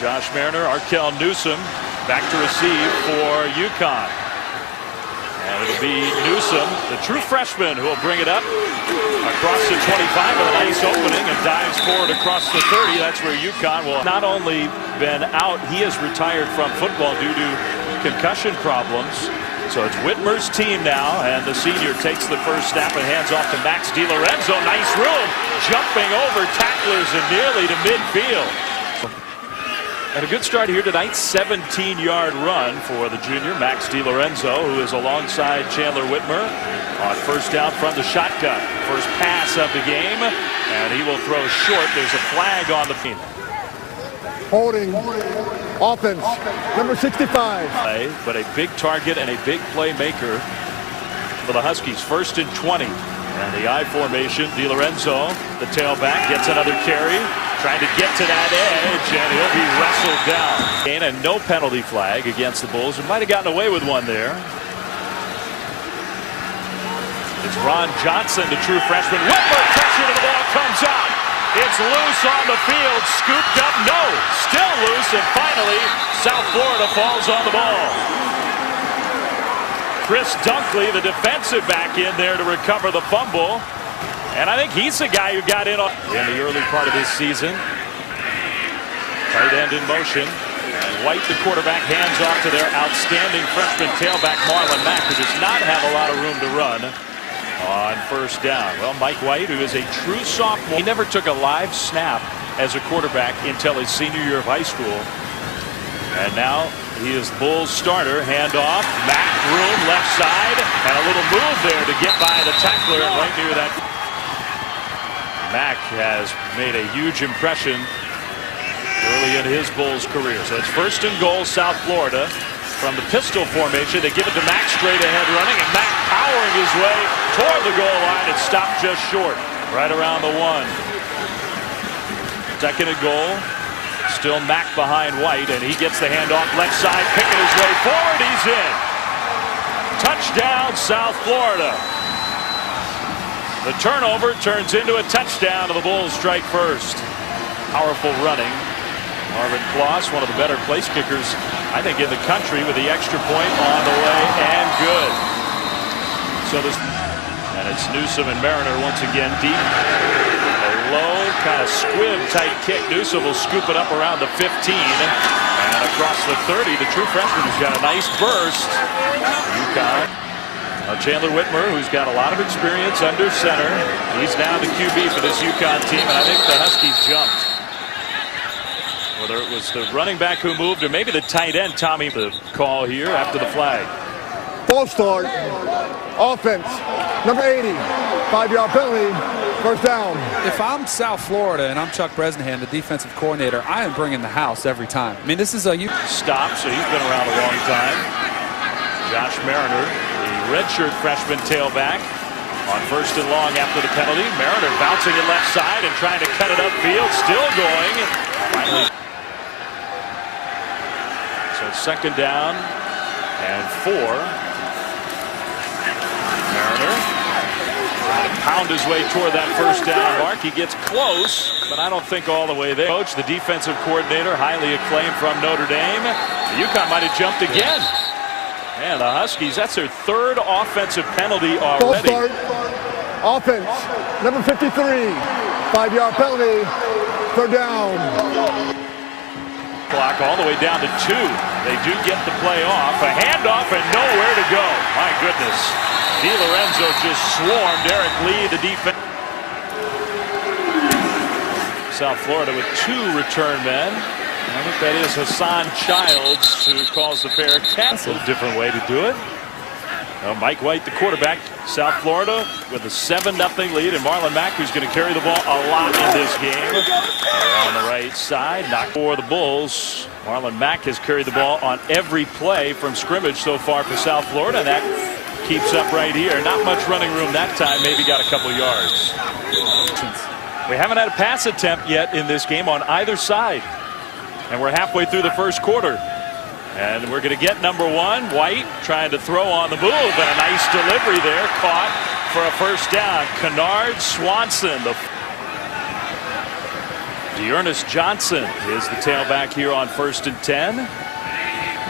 Josh Mariner, Arkell Newsome back to receive for UConn. And it'll be Newsome, the true freshman, who will bring it up across the 25 with a nice opening and dives forward across the 30. That's where UConn will not only been out, he has retired from football due to concussion problems. So it's Whitmer's team now, and the senior takes the first snap and hands off to Max DiLorenzo. Nice room, jumping over tacklers and nearly to midfield. And a good start here tonight, 17-yard run for the junior, Max DiLorenzo, who is alongside Chandler Whitmer on first down from the shotgun. First pass of the game, and he will throw short. There's a flag on the field. Holding offense, number 65. But a big target and a big playmaker for the Huskies. First and 20. And the I formation, DiLorenzo, the tailback, gets another carry. Trying to get to that edge, and he'll be wrestled down. And no penalty flag against the Bulls. We might have gotten away with one there. It's Ron Johnson, the true freshman. Whitmer, pressure to the ball, comes out. It's loose on the field, scooped up, no, still loose, and finally South Florida falls on the ball. Chris Dunkley, the defensive back, in there to recover the fumble. And I think he's the guy who got in the early part of this season. Tight end in motion. And White, the quarterback, hands off to their outstanding freshman tailback, Marlon Mack, who does not have a lot of room to run on first down. Well, Mike White, who is a true sophomore, he never took a live snap as a quarterback until his senior year of high school. And now he is Bulls starter. Hand off, Mack, room, left side, and a little move there to get by the tackler and right near that. Mack has made a huge impression early in his Bulls career. So it's first and goal, South Florida. From the pistol formation, they give it to Mack, straight ahead running, and Mack powering his way toward the goal line and stopped just short, right around the 1. Second and goal, still Mack behind White, and he gets the handoff left side, picking his way forward, he's in. Touchdown, South Florida. The turnover turns into a touchdown, and the Bulls strike first. Powerful running. Marvin Kloss, one of the better place kickers, I think, in the country, with the extra point on the way, and good. So this, and it's Newsome and Mariner once again deep. A low, kind of squib type kick. Newsome will scoop it up around the 15 and across the 30. The true freshman has got a nice burst. UConn. Chandler Whitmer, who's got a lot of experience under center. He's now the QB for this UConn team, and I think the Huskies jumped. Whether it was the running back who moved or maybe the tight end, Tommy, the call here after the flag. False start. Offense, number 80. 5-yard penalty. First down. If I'm South Florida and I'm Chuck Bresnahan, the defensive coordinator, I am bringing the house every time. I mean, this is a stop, so he's been around a long time. Josh Mariner, the redshirt freshman tailback, on first and long after the penalty. Mariner bouncing it left side and trying to cut it upfield, still going. Finally. So second down and 4. Mariner trying to pound his way toward that first down mark. He gets close, but I don't think all the way there. Coach, the defensive coordinator, highly acclaimed from Notre Dame. UConn might have jumped again. And the Huskies, that's their third offensive penalty already. Full start. Offense, number 53. 5-yard penalty. Third down. Clock all the way down to 2. They do get the play off. A handoff and nowhere to go. My goodness. DiLorenzo just swarmed Eric Lee, the defense. South Florida with 2 return men. I think that is Hassan Childs who calls the fair catch. A different way to do it. Mike White, the quarterback, South Florida, with a 7-0 lead, and Marlon Mack, who's going to carry the ball a lot in this game. On the right side, not for the Bulls. Marlon Mack has carried the ball on every play from scrimmage so far for South Florida, and that keeps up right here. Not much running room that time, maybe got a couple yards. We haven't had a pass attempt yet in this game on either side. And we're halfway through the first quarter. And we're going to get number 1, White, trying to throw on the move. And a nice delivery there, caught for a first down. Kennard Swanson. Dearness Johnson is the tailback here on 1st and 10. And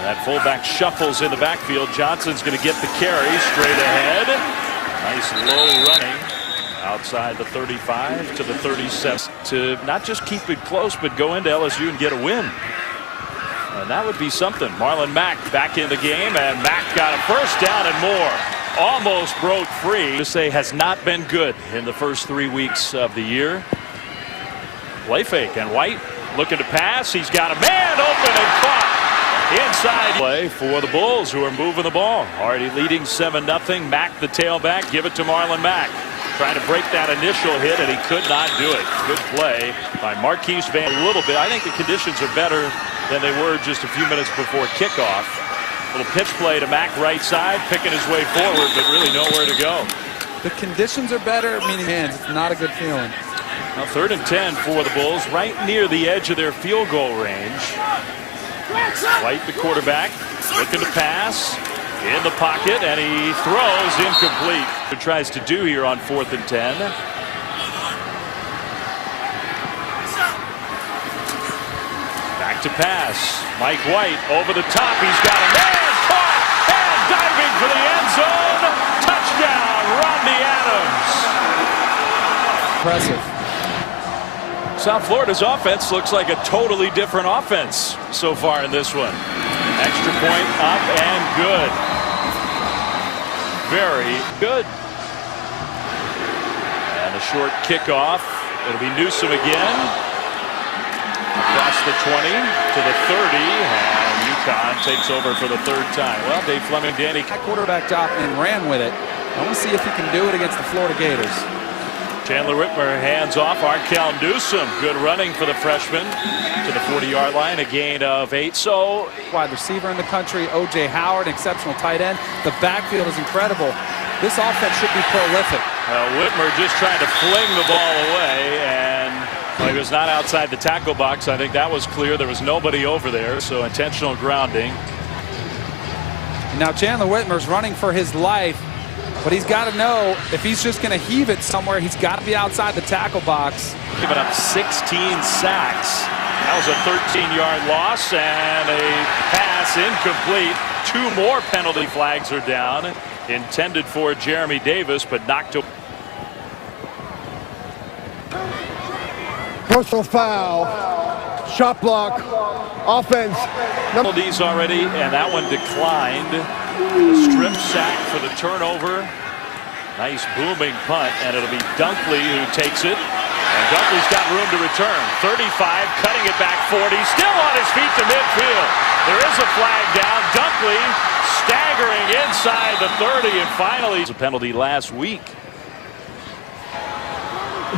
that fullback shuffles in the backfield. Johnson's going to get the carry straight ahead. Nice low running outside the 35 to the 37 to not just keep it close, but go into LSU and get a win. And that would be something. Marlon Mack back in the game, and Mack got a first down and more. Almost broke free. To say has not been good in the first 3 weeks of the year. Play fake, and White looking to pass. He's got a man open and caught inside. Play for the Bulls, who are moving the ball. Already leading 7-0. Mack the tailback. Give it to Marlon Mack. Trying to break that initial hit, and he could not do it. Good play by Marquise Van. A little bit. I think the conditions are better than they were just a few minutes before kickoff. Little pitch play to Mack right side, picking his way forward, but really nowhere to go. The conditions are better, meaning hands. It's not a good feeling. Now 3rd and 10 for the Bulls, right near the edge of their field goal range. White, the quarterback, looking to pass. In the pocket, and he throws incomplete. He tries to do here on 4th and 10. Back to pass. Mike White over the top. He's got a man caught and diving for the end zone. Touchdown, Rodney Adams. Impressive. South Florida's offense looks like a totally different offense so far in this one. Extra point up and good. Very good. And a short kickoff. It'll be Newsome again. Across the 20 to the 30. And UConn takes over for the 3rd time. Well, Dave Fleming, Danny. That quarterback dropped and ran with it. I want to see if he can do it against the Florida Gators. Chandler Whitmer hands off. Arkel Newsome. Good running for the freshman to the 40-yard line. A gain of 8. So Wide receiver in the country. O.J. Howard, exceptional tight end. The backfield is incredible. This offense should be prolific. Whitmer just trying to fling the ball away, and well, he was not outside the tackle box. I think that was clear. There was nobody over there, so intentional grounding. Now Chandler Whitmer's running for his life. But he's got to know if he's just going to heave it somewhere, he's got to be outside the tackle box. Giving up 16 sacks. That was a 13-yard loss and a pass incomplete. 2 more penalty flags are down. Intended for Jeremy Davis, but knocked away. Personal foul. Shot block. Offense. Penalties already, and that one declined. A strip sack for the turnover. Nice booming punt, and it'll be Dunkley who takes it. And Dunkley's got room to return. 35, cutting it back 40, still on his feet to midfield. There is a flag down. Dunkley staggering inside the 30, and finally a penalty last week.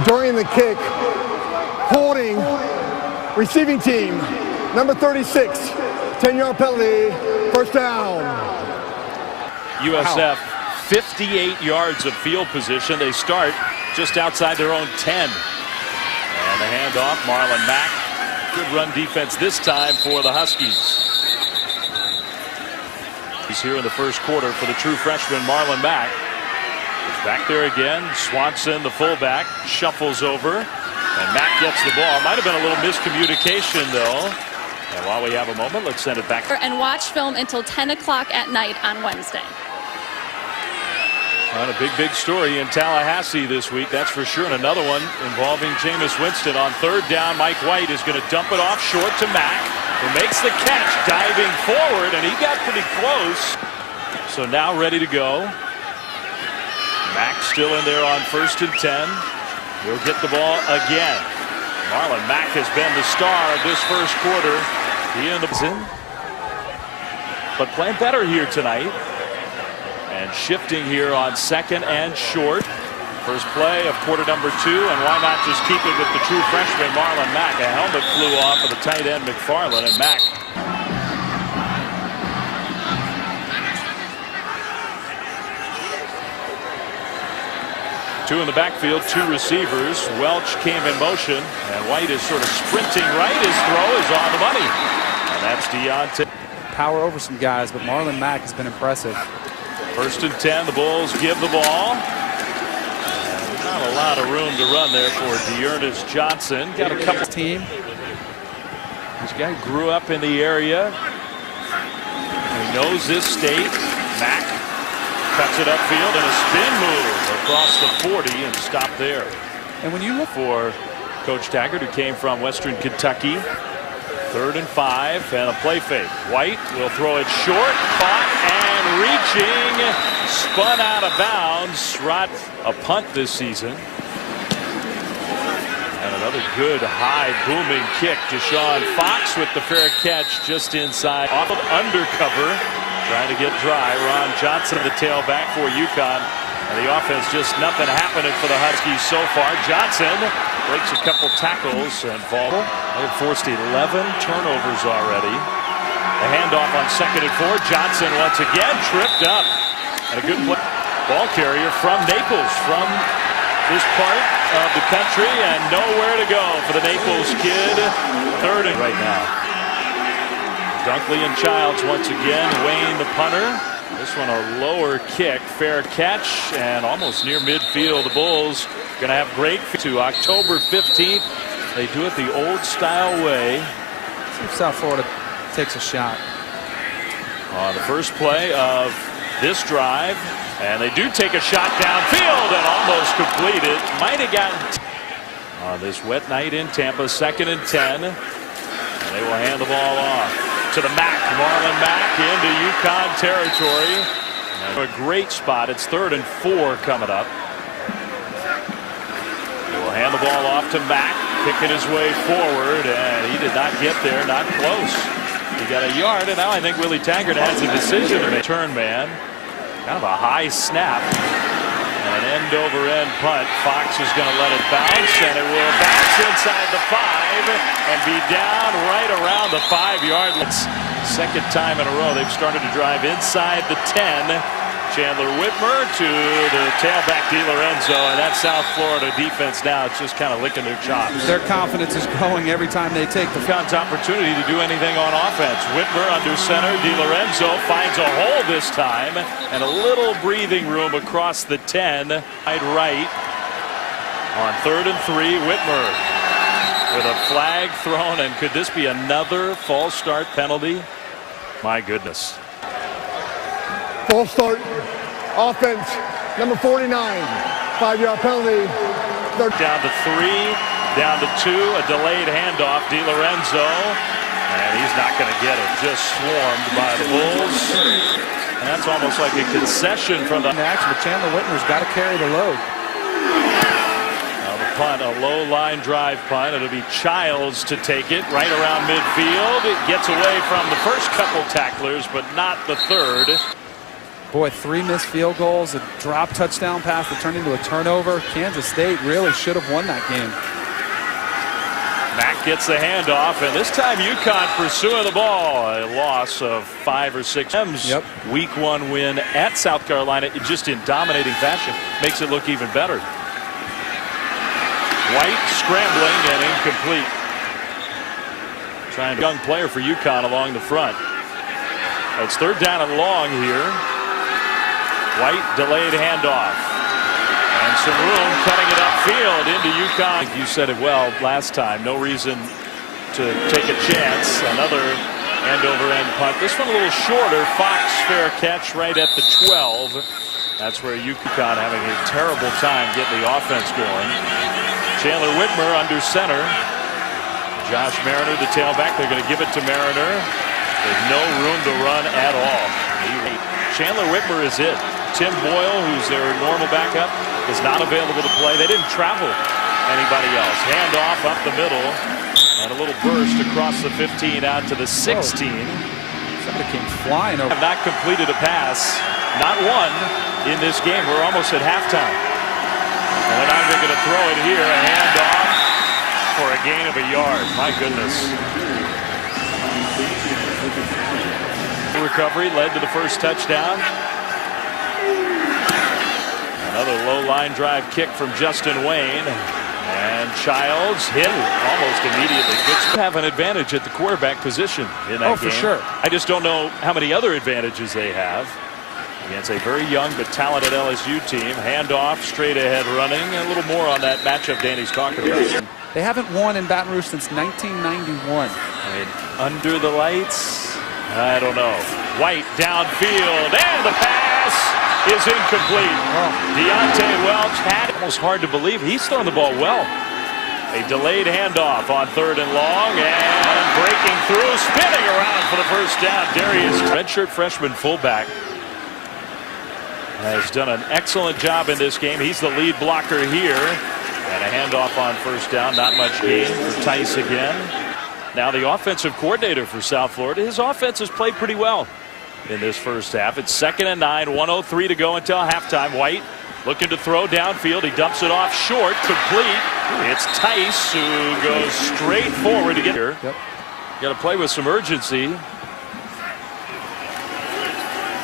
During the kick, holding receiving team, number 36, 10-yard penalty, 1st down. USF 58 yards of field position. They start just outside their own 10. And the handoff, Marlon Mack. Good run defense this time for the Huskies. He's here in the 1st quarter for the true freshman Marlon Mack. He's back there again. Swanson, the fullback, shuffles over. And Mack gets the ball. Might have been a little miscommunication, though. And while we have a moment, let's send it back. And watch film until 10 o'clock at night on Wednesday. On a big story in Tallahassee this week, that's for sure. And another one involving Jameis Winston. On 3rd down, Mike White is going to dump it off short to Mack, who makes the catch, diving forward, and he got pretty close. So now ready to go. Mack still in there on 1st and 10. He'll get the ball again. Marlon Mack has been the star of this 1st quarter. He in the but playing better here tonight. And shifting here on 2nd and short. First play of quarter number 2, and why not just keep it with the true freshman Marlon Mack. A helmet flew off of the tight end McFarland, and Mack. Two in the backfield, 2 receivers. Welch came in motion, and White is sort of sprinting right. His throw is on the money. And that's Deontay. Power over some guys, but Marlon Mack has been impressive. 1st and 10, the Bulls give the ball. Not a lot of room to run there for Dearness Johnson. Got a couple team. This guy grew up in the area. He knows this state. Mack cuts it upfield and a spin move across the 40 and stop there. And when you look for Coach Taggart, who came from Western Kentucky. 3rd and 5 and a play fake. White will throw it short, caught and reaching, spun out of bounds. Rod a punt this season. And another good high booming kick. Deshaun Fox with the fair catch just inside. Off of undercover. Trying to get dry. Ron Johnson, the tailback for UConn. And the offense, just nothing happening for the Huskies so far. Johnson breaks a couple tackles and fall. They've forced 11 turnovers already. The handoff on 2nd and 4. Johnson once again tripped up. And a good ball carrier from Naples, from this part of the country, and nowhere to go for the Naples kid. 3rd and right now. Dunkley and Childs once again. Wayne the punter. This one a lower kick, fair catch, and almost near midfield. The Bulls going to have great to October 15th. They do it the old style way. See if South Florida takes a shot on the first play of this drive, and they do take a shot downfield and almost complete it. Might have gotten on this wet night in Tampa. 2nd and 10, and they will hand the ball off to the Mack. Marlon Mack into UConn territory. A great spot. It's 3rd and 4 coming up. They will hand the ball off to Mack, picking his way forward, and he did not get there, not close. He got a yard, and now I think Willie Taggart has a decision to make. Turn man. Kind of a high snap. And an end-over-end punt. Fox is going to let it bounce, and it will bounce inside the 5 and be down right around the 5-yard line. Second time in a row they've started to drive inside the 10. Chandler Whitmer to the tailback DiLorenzo, and that South Florida defense now it's just kind of licking their chops. Their confidence is growing every time they take the UConn's opportunity to do anything on offense. Whitmer under center. DiLorenzo finds a hole this time, and a little breathing room across the 10. Right on 3rd and 3. Whitmer with a flag thrown, and could this be another false start penalty? My goodness. False start. Offense, number 49. 5-yard penalty. Down to 3, down to 2. A delayed handoff. DiLorenzo. And he's not going to get it. Just swarmed by the Bulls. And that's almost like a concession from the match, but Chandler Whitmer's got to carry the load. Now the punt, a low line drive punt. It'll be Childs to take it right around midfield. It gets away from the first couple tacklers, but not the 3rd. Boy, 3 missed field goals, a drop touchdown pass that turned into a turnover. Kansas State really should have won that game. Mack gets the handoff, and this time UConn pursuing the ball. A loss of 5 or 6. Yep. Week 1 win at South Carolina, just in dominating fashion, makes it look even better. White scrambling and incomplete. Trying to young player for UConn along the front. It's 3rd down and long here. White delayed handoff. And some room cutting it upfield into UConn. You said it well last time. No reason to take a chance. Another end-over-end punt. This one a little shorter. Fox fair catch right at the 12. That's where UConn having a terrible time getting the offense going. Chandler Whitmer under center. Josh Mariner, the tailback. They're going to give it to Mariner. There's no room to run at all. Chandler Whitmer is it. Tim Boyle, who's their normal backup, is not available to play. They didn't travel anybody else. Hand off up the middle, and a little burst across the 15 out to the 16. Somebody came flying over. Have not completed a pass, not one in this game. We're almost at halftime. And they're not even going to throw it here. A hand off for a gain of a yard. My goodness. Recovery led to the first touchdown. Another low line drive kick from Justin Wayne, and Childs hit almost immediately. Have an advantage at the quarterback position in that game. For sure. I just don't know how many other advantages they have. against a very young but talented LSU team. Handoff, straight ahead running. A little more on that matchup Danny's talking about. They haven't won in Baton Rouge since 1991. I mean, under the lights, I don't know. White downfield, and the pass is incomplete. Deontay Welch had it. Almost hard to believe he's throwing the ball well. A delayed handoff on 3rd and long, and breaking through, spinning around for the first down. Darius, redshirt freshman fullback, has done an excellent job in this game. He's the lead blocker here. And a handoff on 1st down. Not much gain for Tice again. Now the offensive coordinator for South Florida. His offense has played pretty well in this first half. It's 2nd and 9. 1:03 to go until halftime. White looking to throw downfield. He dumps it off short. Complete. It's Tice who goes straight forward to get here. Got to play with some urgency.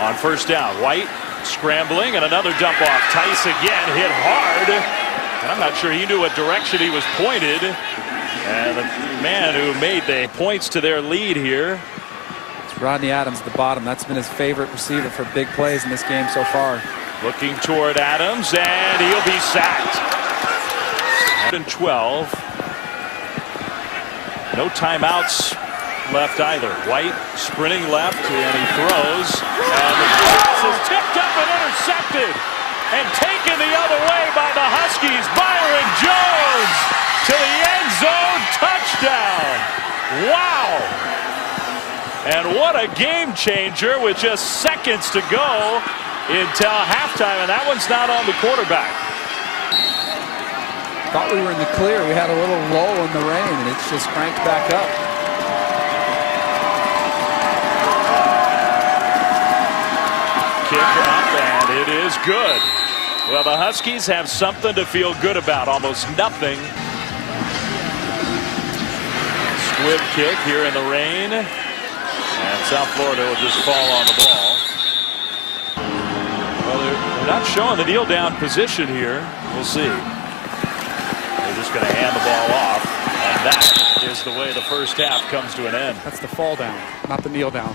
On 1st down. White scrambling and another dump off. Tice again hit hard. And I'm not sure he knew what direction he was pointed. And the man who made the points to their lead here. It's Rodney Adams at the bottom. That's been his favorite receiver for big plays in this game so far. Looking toward Adams, and he'll be sacked. 12. No timeouts left either. White sprinting left, and he throws. And the pass is tipped up and intercepted. And taken the other way by the Huskies. Byron Jones to the end zone. Touchdown. Wow. And what a game changer with just seconds to go until halftime. And that one's not on the quarterback. Thought we were in the clear. We had a little lull in the rain, and it's just cranked back up. Kick up, and it is good. Well, the Huskies have something to feel good about. Almost nothing. Squib kick here in the rain. And South Florida will just fall on the ball. Well, they're not showing the kneel down position here. We'll see. They're just going to hand the ball off. And that is the way the first half comes to an end. That's the fall down, not the kneel down.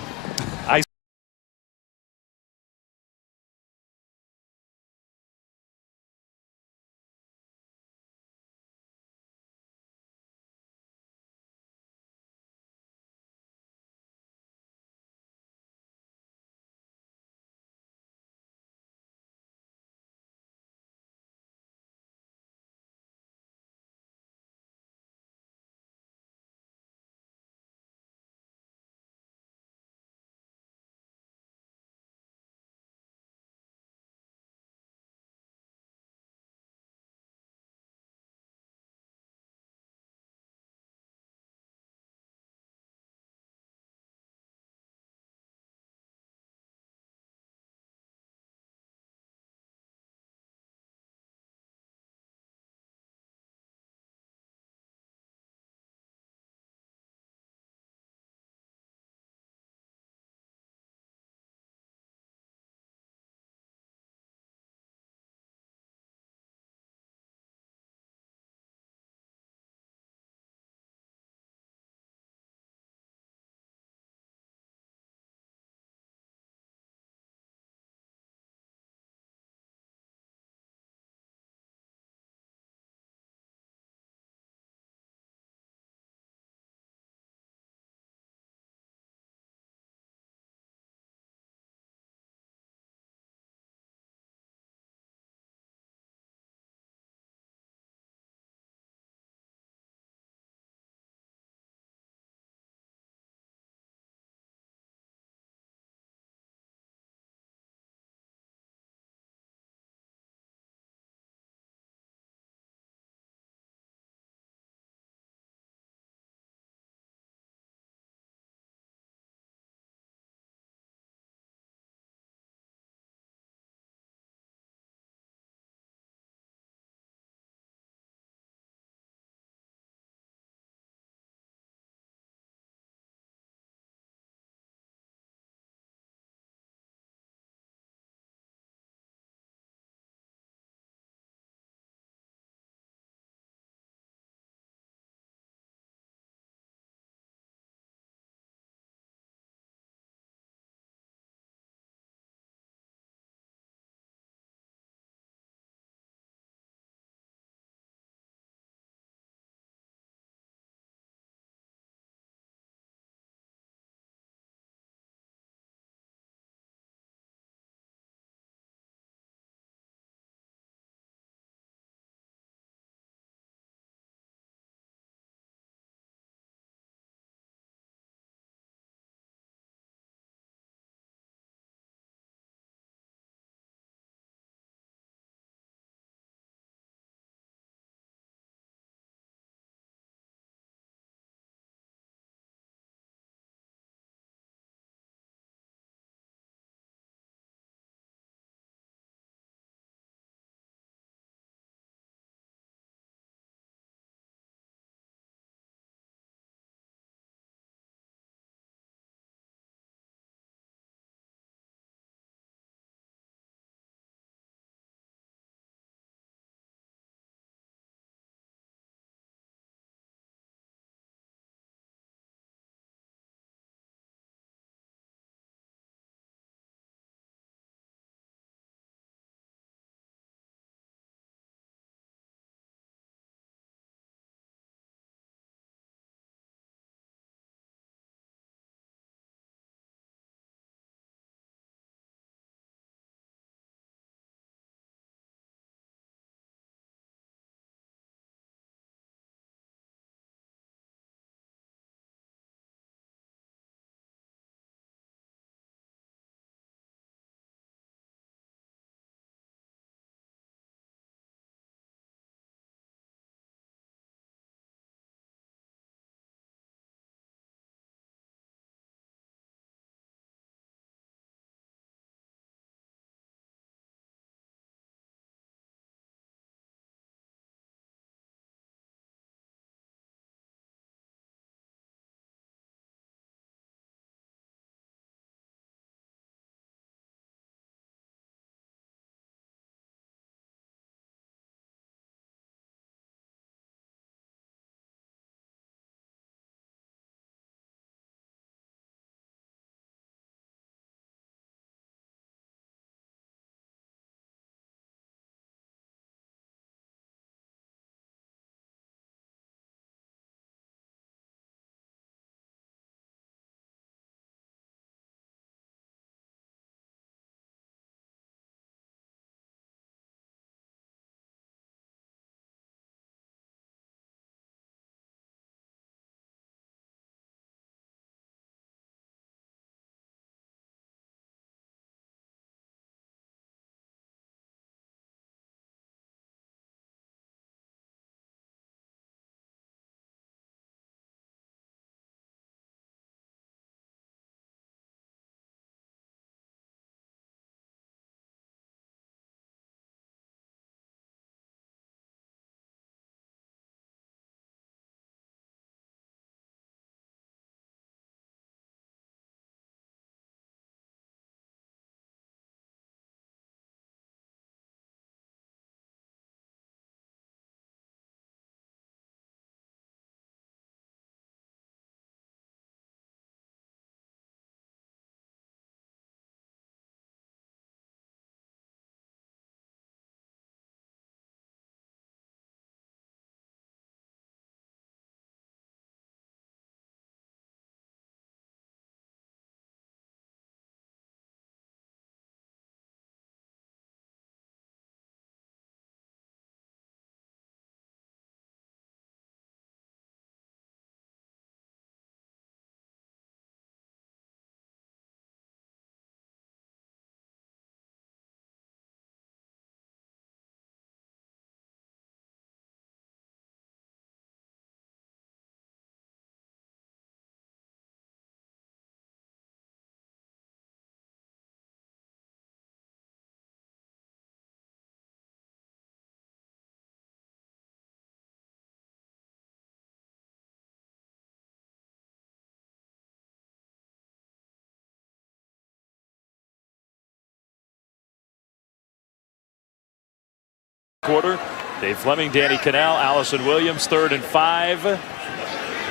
quarter. Dave Fleming, Danny Cannell, Allison Williams, 3rd and 5.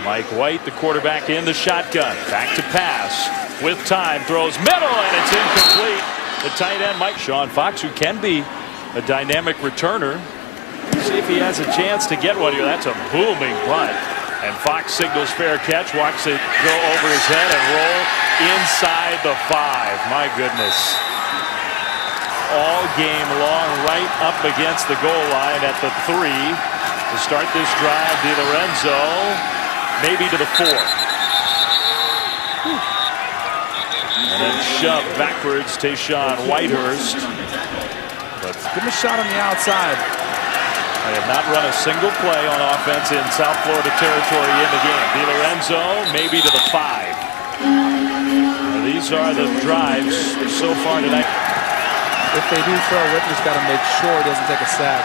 Mike White, the quarterback, in the shotgun. Back to pass with time, throws middle, and it's incomplete. The tight end, Sean Fox, who can be a dynamic returner. See if he has a chance to get one here. That's a booming punt. And Fox signals fair catch, watch it go over his head and roll inside the 5. My goodness. All game long, right up against the goal line at the 3 to start this drive. DiLorenzo maybe to the 4. And then shoved backwards. Tayshawn Whitehurst. But give him a shot on the outside. They have not run a single play on offense in South Florida territory in the game. DiLorenzo maybe to the 5. These are the drives so far tonight. If they do throw, Whitmer's got to make sure he doesn't take a sack.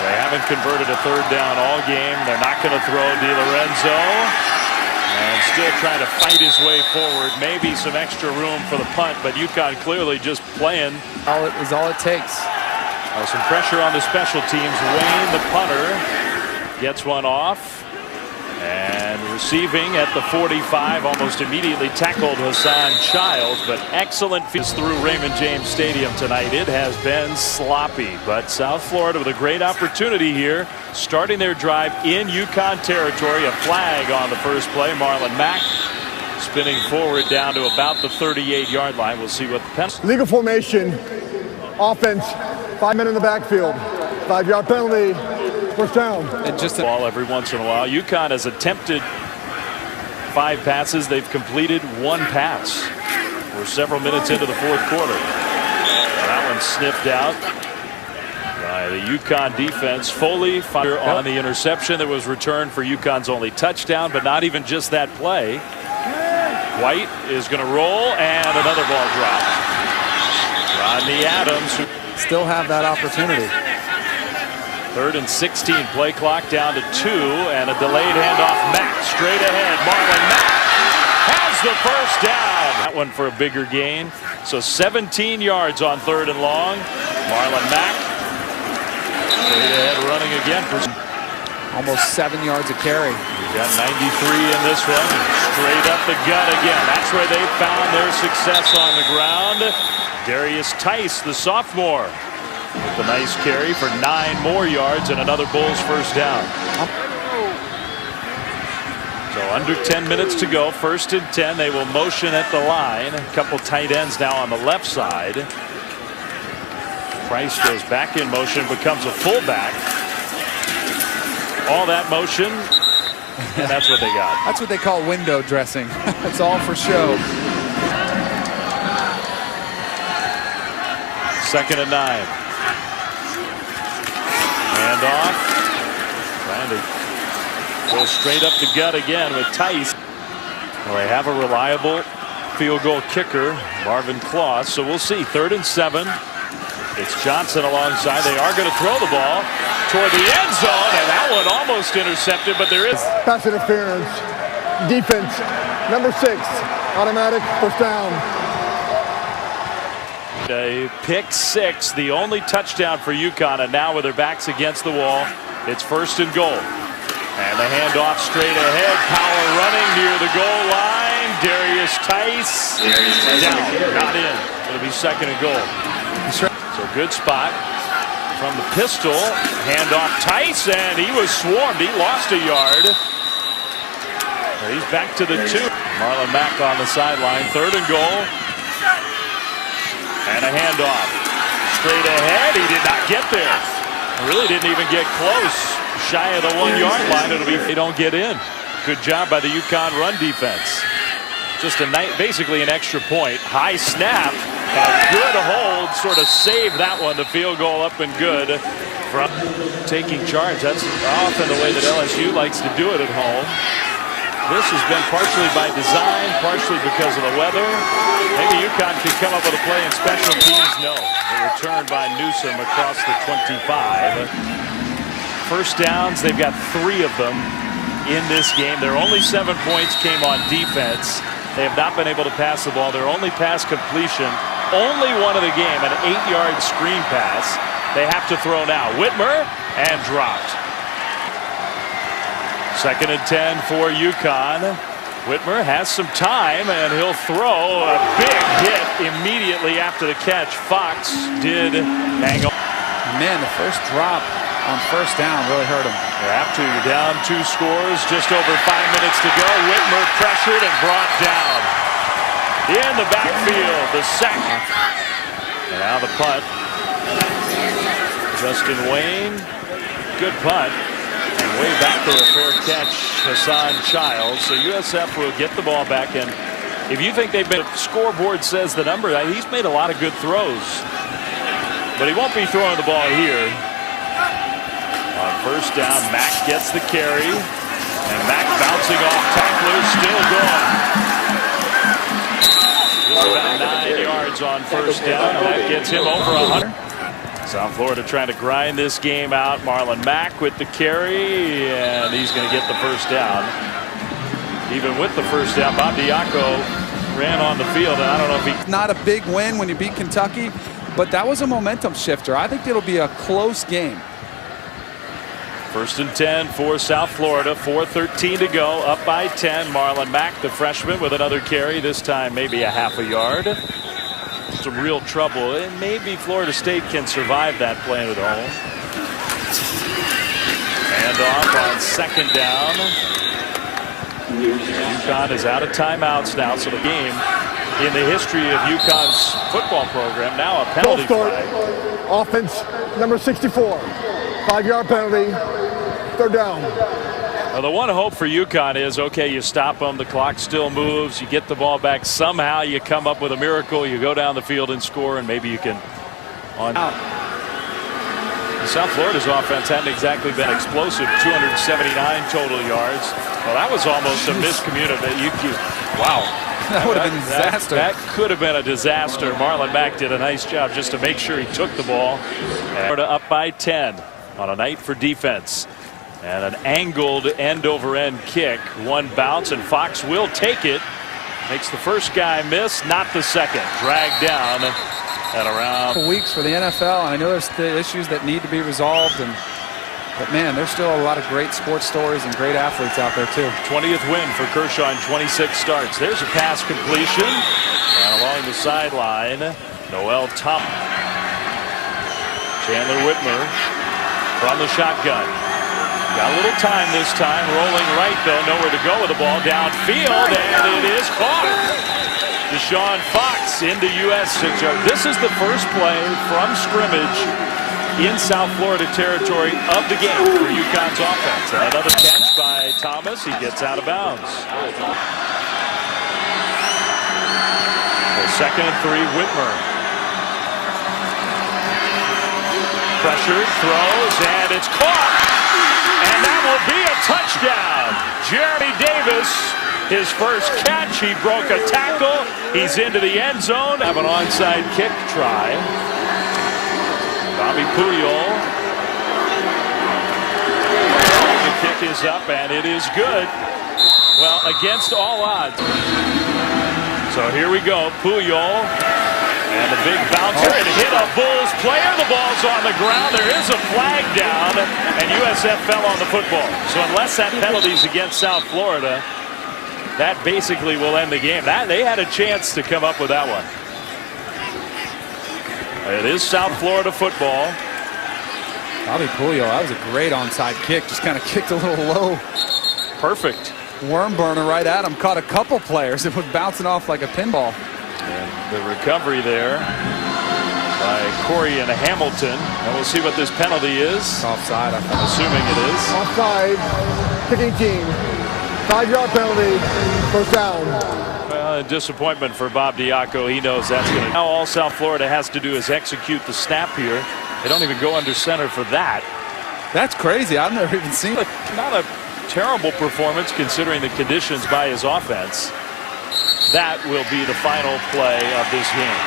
They haven't converted a 3rd down all game. They're not going to throw. DiLorenzo. And still trying to fight his way forward. Maybe some extra room for the punt, but UConn clearly just playing. All it takes. Some pressure on the special teams. Wayne, the punter, gets one off. And receiving at the 45, almost immediately tackled Hassan Childs, but excellent feeds through Raymond James Stadium tonight. It has been sloppy, but South Florida with a great opportunity here, starting their drive in UConn territory. A flag on the first play. Marlon Mack spinning forward down to about the 38-yard line. We'll see what the penalty. Legal formation, offense, 5 men in the backfield, 5-yard penalty. First down. And just a ball every once in a while. UConn has attempted 5 passes. They've completed 1 pass. We're several minutes into the 4th quarter. That one sniffed out by the UConn defense. Foley fired on the interception that was returned for UConn's only touchdown, but not even just that play. White is going to roll, and another ball dropped. Rodney Adams still have that opportunity. 3rd and 16, play clock down to 2, and a delayed handoff. Mack straight ahead. Marlon Mack has the first down. That one for a bigger gain. So 17 yards on 3rd and long. Marlon Mack straight ahead, running again for almost 7 yards of carry. He got 93 in this one. Straight up the gut again. That's where they found their success on the ground. Darius Tice, the sophomore, with a nice carry for 9 more yards and another Bulls first down. So under 10 minutes to go, 1st and 10. They will motion at the line. A couple tight ends now on the left side. Price goes back in motion, becomes a fullback. All that motion, and that's what they got. That's what they call window dressing. It's all for show. 2nd and 9. Hand off. Trying to go straight up the gut again with Tice. Well, they have a reliable field goal kicker, Marvin Kloss. So we'll see. 3rd and 7. It's Johnson alongside. They are going to throw the ball toward the end zone, and that one almost intercepted, but there is pass interference. Defense, number 6, automatic first down. A pick 6, the only touchdown for UConn, and now with their backs against the wall, it's 1st and goal. And the handoff straight ahead. Power running near the goal line. Darius Tice down, not in. It'll be 2nd and goal. So good spot from the pistol. Handoff Tice, and he was swarmed. He lost a yard. He's back to the 2. Marlon Mack on the sideline. 3rd and goal. And a handoff. Straight ahead. He did not get there. Really didn't even get close. Shy of the 1-yard line. It'll be, they don't get in. Good job by the UConn run defense. Just a basically an extra point. High snap. And a good hold. Sort of saved that one. The field goal up and good. From taking charge. That's often the way that LSU likes to do it at home. This has been partially by design, partially because of the weather. Maybe UConn can come up with a play in special teams. No. The return by Newsom across the 25. First downs, they've got 3 of them in this game. Their only 7 points came on defense. They have not been able to pass the ball. Their only pass completion, only one of the game, an 8-yard screen pass. They have to throw now. Whitmer, and dropped. 2nd and 10 for UConn. Whitmer has some time, and he'll throw a big hit immediately after the catch. Fox did hang on. Man, the first drop on first down really hurt him. You're after you're down 2 scores, just over 5 minutes to go. Whitmer pressured and brought down. In the backfield, the sack. And now the punt. Justin Wayne, good punt. And way back there, a fair catch, Hassan Childs. So USF will get the ball back. And if you think they've been, scoreboard says the number, he's made a lot of good throws. But he won't be throwing the ball here. On first down, Mack gets the carry. And Mack bouncing off tacklers, still going. Just about 9 yards on first down. And that gets him over 100. South Florida trying to grind this game out. Marlon Mack with the carry, and he's going to get the first down. Even with the first down, Bob Diaco ran on the field, and I don't know if he... Not a big win when you beat Kentucky, but that was a momentum shifter. I think it'll be a close game. 1st and 10 for South Florida. 4:13 to go. Up by 10. Marlon Mack, the freshman, with another carry. This time maybe a half a yard. Some real trouble, and maybe Florida State can survive that playing at home. And off on 2nd down. UConn is out of timeouts now, so the game in the history of UConn's football program now a penalty flag. Offense number 64. 5-yard penalty. 3rd down. Well, the one hope for UConn is, okay, you stop them, the clock still moves, you get the ball back, somehow you come up with a miracle, you go down the field and score, and maybe you can South Florida's offense hadn't exactly been explosive. 279 total yards. Well, that was almost a miscommunication. Wow. That would have been a disaster. That could have been a disaster. Marlon Mack did a nice job just to make sure he took the ball. Florida up by 10 on a night for defense. And an angled end-over-end kick. One bounce, and Fox will take it. Makes the first guy miss, not the second. Dragged down at around... Weeks for the NFL, and I know there's the issues that need to be resolved. But, man, there's still a lot of great sports stories and great athletes out there, too. 20th win for Kershaw in 26 starts. There's a pass completion. And along the sideline, Noel Thomas. Chandler Whitmer from the shotgun. Got a little time this time. Rolling right, though. Nowhere to go with the ball downfield. And it is caught. Deshaun Fox into U.S. 6-yard. This is the first play from scrimmage in South Florida territory of the game for UConn's offense. And another catch by Thomas. He gets out of bounds. So 2nd and 3, Whitmer. Pressured, throws, and it's caught. And that will be a touchdown. Jeremy Davis, his first catch. He broke a tackle. He's into the end zone. Have an onside kick try. Bobby Puyol. The kick is up, and it is good. Well, against all odds. So here we go. Puyol. And the big bouncer, and hit a Bulls player. The ball's on the ground. There is a flag down, and USF fell on the football. So unless that penalty's against South Florida, that basically will end the game. They had a chance to come up with that one. It is South Florida football. Bobby Puyol, that was a great onside kick. Just kind of kicked a little low. Perfect. Worm burner right at him. Caught a couple players. It was bouncing off like a pinball. And the recovery there by Corey and Hamilton. And we'll see what this penalty is. Offside, I'm assuming it is. Offside. Kicking team. 5-yard penalty. 1st down. Well, a disappointment for Bob Diaco. He knows that's going to... Now all South Florida has to do is execute the snap here. They don't even go under center for that. That's crazy. I've never even seen it. Not a terrible performance considering the conditions by his offense. That will be the final play of this game.